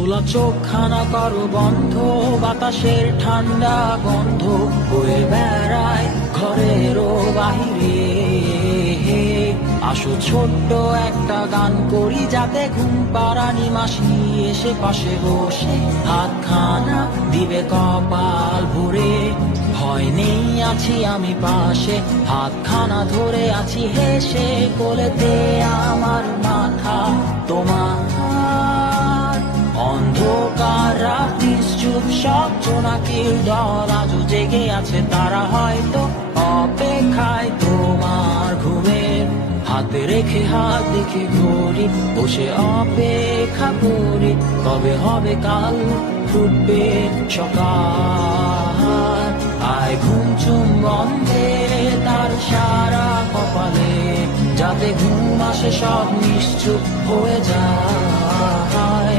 খোলা চোখখানা করো বন্ধ, বাতাসের ঠান্ডা গন্ধ বয়ে বেড়ায় ঘরেরও বাহিরে। আসো ছোট্ট একটা গান করি, যাতে ঘুম পাড়ানি মাসি এসে পাশে বসে হাতখানা দিবে কপাল ভরে। ভয় নেই, আছি আমি পাশে, হাতখানা ধরে আছি হেসে, কোলেতে আমার মাথা তোমার। অন্ধকার রাত্রি চুপ, সব জোনাকির দল আজও জেগে আছে, তারা হয়তো অপেক্ষায় তোমার ঘুমের। হাতে রেখে হাত দেখে ঘড়ি, বসে অপেক্ষা করি, কবে হবে কাল, ফুটবে সকাল। আয় ঘুম চুম বন্ধে তার সারা কপালে, যাতে ঘুম আসে সব নিশ্চুপ হয়ে যায়।